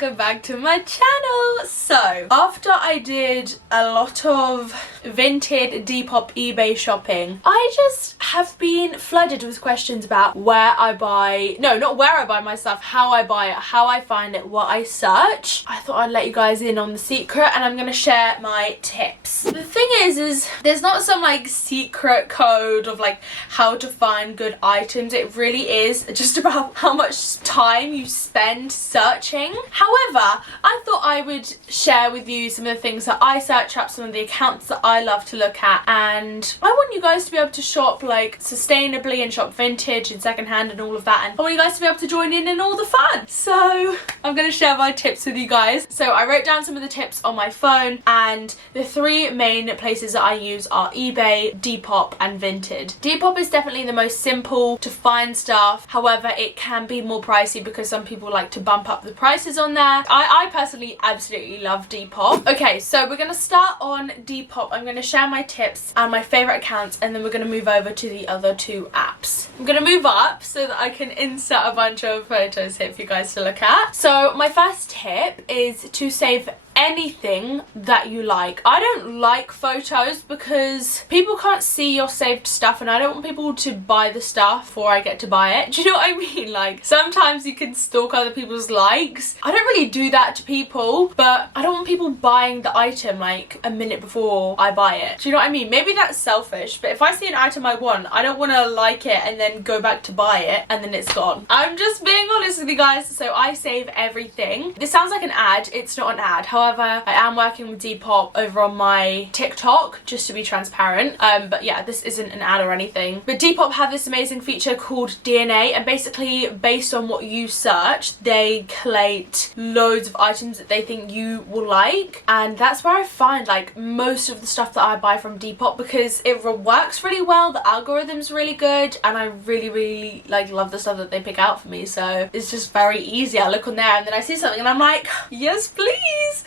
welcome back to my channel. So after I did a lot of Vinted, Depop, eBay shopping, I just have been flooded with questions about where I buy, no, not where I buy my stuff, how I buy it, how I find it, what I search. I thought I'd let you guys in on the secret, and I'm gonna share my tips. The thing is there's not some like secret code of like how to find good items. It really is just about how much time you spend searching. However, I thought I would share with you some of the things that I search up, some of the accounts that I love to look at, and I want you guys to be able to shop like sustainably and shop vintage and secondhand and all of that, and I want you guys to be able to join in all the fun. So I'm going to share my tips with you guys. So I wrote down some of the tips on my phone, and the three main places that I use are eBay, Depop and Vinted. Depop is definitely the most simple to find stuff, however it can be more pricey because some people like to bump up the prices on there. I personally absolutely love Depop. Okay, so we're going to start on Depop. I'm going to share my tips and my favourite accounts, and then we're going to move over to the other two apps. I'm going to move up so that I can insert a bunch of photos here for you guys to look at. So my first tip is to save anything that you like. I don't like photos because people can't see your saved stuff, and I don't want people to buy the stuff before I get to buy it. Do you know what I mean? Like sometimes you can stalk other people's likes. I don't really do that to people, but I don't want people buying the item like a minute before I buy it. Do you know what I mean? Maybe that's selfish, but if I see an item I want, I don't want to like it and then go back to buy it and then it's gone. I'm just being honest with you guys. So I save everything. This sounds like an ad. It's not an ad. However, I am working with Depop over on my TikTok, just to be transparent. But yeah, this isn't an ad or anything. But Depop have this amazing feature called DNA, and basically based on what you search, they collate loads of items that they think you will like. And that's where I find like most of the stuff that I buy from Depop, because it works really well, the algorithm's really good, and I really like love the stuff that they pick out for me. So it's just very easy. I look on there and then I see something and I'm like, yes please.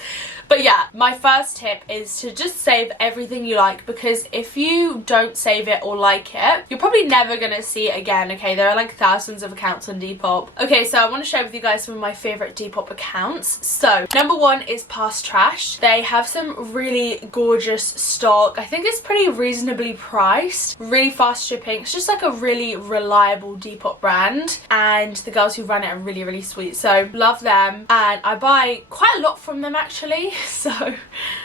But yeah, my first tip is to just save everything you like, because if you don't save it or like it, you're probably never gonna see it again. Okay, there are like thousands of accounts on Depop. Okay, so I want to share with you guys some of my favorite Depop accounts. So number one is Past Trash. They have some really gorgeous stock. I think it's pretty reasonably priced, really fast shipping. It's just like a really reliable Depop brand, and the girls who run it are really sweet. So love them, and I buy quite a lot from them actually. So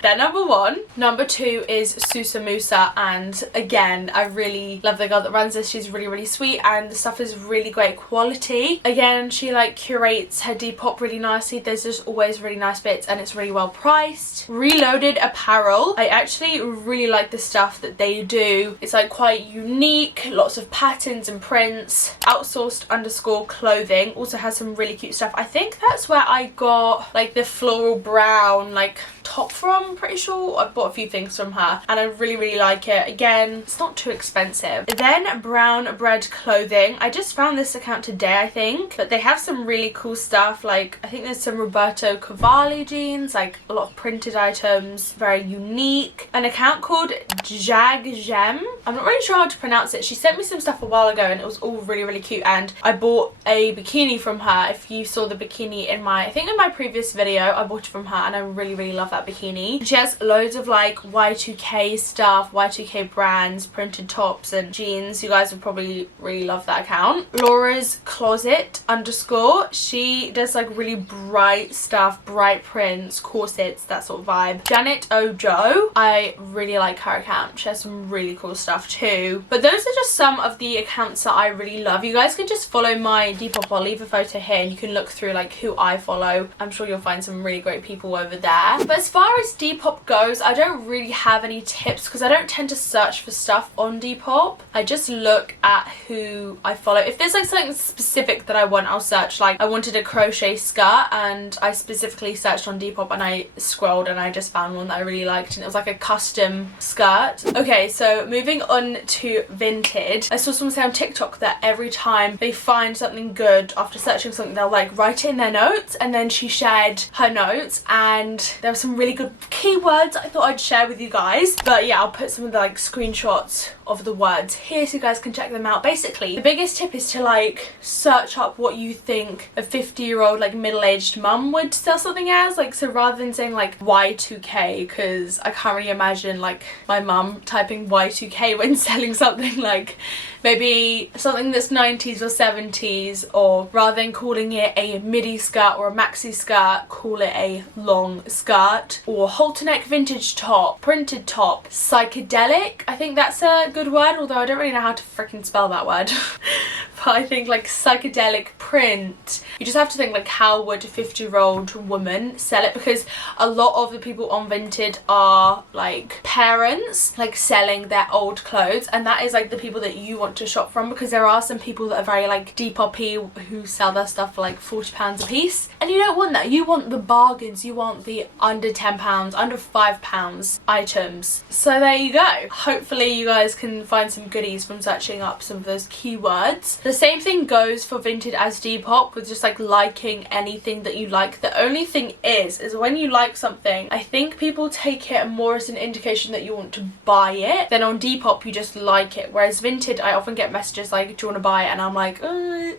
they're number one. Number two is Susa Musa, and again I really love the girl that runs this. She's really sweet, and the stuff is really great quality. Again, she like curates her Depop really nicely. There's just always really nice bits, and it's really well priced. Reloaded Apparel. I actually really like the stuff that they do. It's like quite unique, lots of patterns and prints. Outsourced_clothing also has some really cute stuff. I think that's where I got like the floral brown like top from, pretty sure. I've bought a few things from her and I really like it. Again, it's not too expensive. Then Brown Bread Clothing. I just found this account today, I think, but they have some really cool stuff. Like I think there's some Roberto Cavalli jeans, like a lot of printed items, very unique. An account called Jag Gem. I'm not really sure how to pronounce it. She sent me some stuff a while ago and it was all really cute, and I bought a bikini from her. If you saw the bikini in my, I think in my previous video, I bought it from her and I really love that bikini. She has loads of like Y2K stuff, Y2K brands, printed tops and jeans. You guys would probably really love that account. Laura's Closet _ she does like really bright stuff, bright prints, corsets, that sort of vibe. Janet Ojo, I really like her account. She has some really cool stuff too. But those are just some of the accounts that I really love. You guys can just follow my Depop. I'll leave a photo here and you can look through like who I follow. I'm sure you'll find some really great people over there. But as far as Depop goes, I don't really have any tips because I don't tend to search for stuff on Depop. I just look at who I follow. If there's like something specific that I want, I'll search. Like I wanted a crochet skirt and I specifically searched on Depop and I scrolled and I just found one that I really liked, and it was like a custom skirt. Okay, so moving on to Vinted. I saw someone say on TikTok that every time they find something good after searching something, they'll like write it in their notes, and then she shared her notes and there were some really good keywords I thought I'd share with you guys. But yeah, I'll put some of the like screenshots of the words here so you guys can check them out. Basically, the biggest tip is to like search up what you think a 50-year-old like middle-aged mum would sell something as. Like, so rather than saying like Y2K, because I can't really imagine like my mum typing Y2K when selling something like maybe something that's 90s or 70s, or rather than calling it a midi skirt or a maxi skirt, call it a long skirt, or halter neck vintage top, printed top, psychedelic. I think that's a good word, although I don't really know how to freaking spell that word. But I think like psychedelic print, you just have to think like how would a 50-year-old woman sell it, because a lot of the people on Vinted are like parents like selling their old clothes, and that is like the people that you want to shop from, because there are some people that are very like Depop-y who sell their stuff for like £40 a piece, and you don't want that. You want the bargains, you want the under £10, under £5 items. So there you go. Hopefully you guys can find some goodies from searching up some of those keywords. The same thing goes for Vinted as Depop, with just like liking anything that you like. The only thing is when you like something, I think people take it more as an indication that you want to buy it. Then on Depop you just like it, whereas Vinted I often get messages like, do you want to buy it? And I'm like,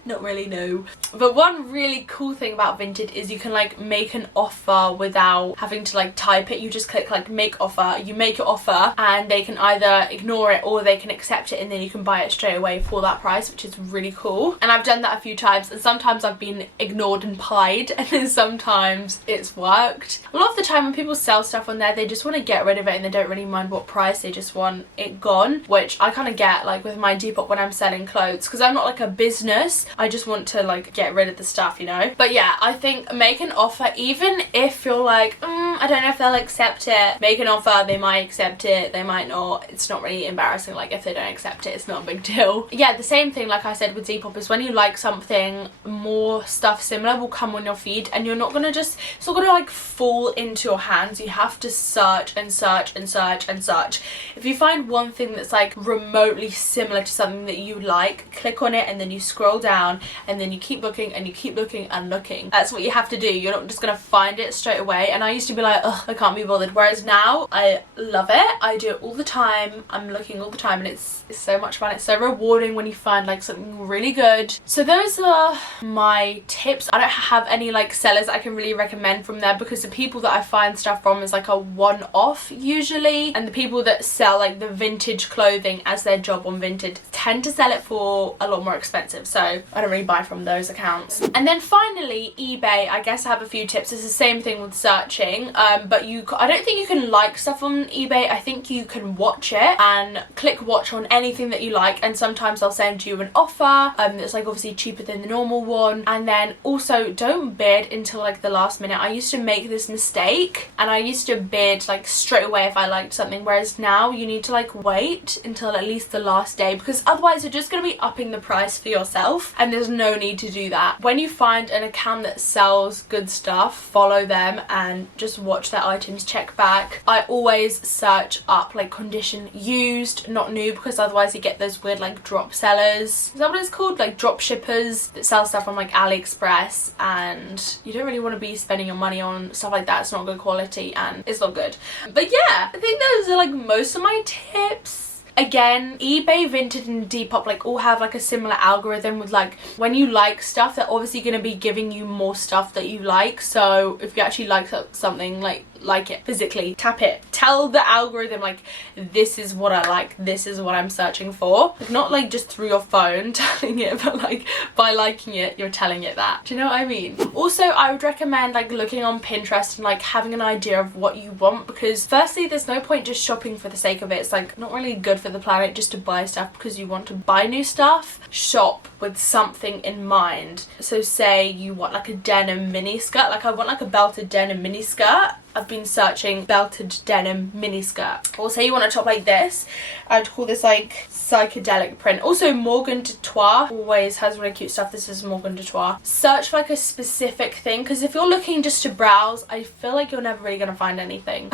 not really, no. But one really cool thing about Vinted is you can like make an offer without having to like type it. You just click like make offer, you make your offer, and they can either ignore it or they can accept it, and then you can buy it straight away for that price, which is really cool. And I've done that a few times, and sometimes I've been ignored and pied, and then sometimes it's worked. A lot of the time when people sell stuff on there, they just want to get rid of it and they don't really mind what price, they just want it gone, which I kind of get like with my Depop when I'm selling clothes, because I'm not like a business, I just want to like get rid of the stuff, you know. But yeah, I think make an offer, even if you're like I don't know if they'll accept it. Make an offer, they might accept it, they might not. It's not really embarrassing. Like if they don't accept it, it's not a big deal. Yeah, the same thing like I said with Depop is when you like something, more stuff similar will come on your feed, and you're not gonna just, it's not gonna like fall into your hands. You have to search and search and search and search. If you find one thing that's like remotely similar to something that you like, click on it, and then you scroll down, and then you keep looking and you keep looking and looking. That's what you have to do. You're not just gonna find it straight away. And I used to be like, ugh, I can't be bothered, whereas now I love it. I do it all the time. I'm looking all the time, and it's so much fun. It's so rewarding when you find like something really good. So those are my tips. I don't have any like sellers I can really recommend from there, because the people that I find stuff from is like a one-off usually, and the people that sell like the vintage clothing as their job on Vinted tend to sell it for a lot more expensive, so I don't really buy from those accounts. And then finally eBay, I guess I have a few tips. It's the same thing with searching, but I don't think you can like stuff on eBay. I think you can watch it and click watch on anything that you like, and sometimes they'll send you an offer that's like obviously cheaper than the normal one. And then also don't bid until like the last minute. I used to make this mistake, and I used to bid like straight away if I liked something, whereas now you need to like wait until at least the last day, because otherwise you're just going to be upping the price for yourself, and there's no need to do that. When you find an account that sells good stuff, follow them and just watch their items, check back. I always search up like condition used, not new, because otherwise you get those weird like drop sellers. Is that what it's called? Like drop shippers that sell stuff on like AliExpress, and you don't really want to be spending your money on stuff like that. It's not good quality and it's not good. But yeah, I think those are like most of my tips. Again, eBay, Vinted and Depop like all have like a similar algorithm with like when you like stuff, they're obviously going to be giving you more stuff that you like. So if you actually like something, like it physically, tap it, tell the algorithm like this is what I like, this is what I'm searching for. Like, not like just through your phone telling it, but like by liking it you're telling it that. Do you know what I mean? Also, I would recommend like looking on Pinterest and like having an idea of what you want, because firstly there's no point just shopping for the sake of it. It's like not really good for the planet just to buy stuff because you want to buy new stuff. Shop with something in mind. So say you want like a denim mini skirt, like I want like a belted denim mini skirt. I've been searching belted denim mini skirt. Or say you want a top like this, I'd call this like psychedelic print. Also Morgan Detour always has really cute stuff. This is Morgan Detour. Search for like a specific thing, because if you're looking just to browse, I feel like you're never really gonna find anything.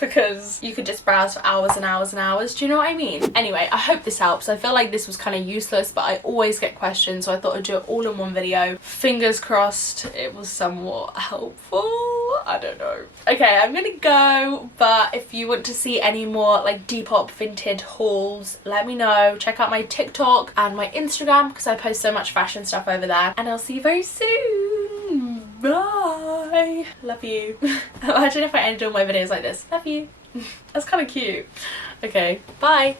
because you could just browse for hours and hours and hours. Do you know what I mean? Anyway, I hope this helps. I feel like this was kind of useless, but I always get questions, so I thought I'd do it all in one video. Fingers crossed it was somewhat helpful. I don't know. Okay, I'm gonna go, but if you want to see any more like Depop Vinted hauls, let me know. Check out my TikTok and my Instagram because I post so much fashion stuff over there, and I'll see you very soon. Bye. Love you. Imagine if I ended all my videos like this. Love you. That's kind of cute. Okay, bye.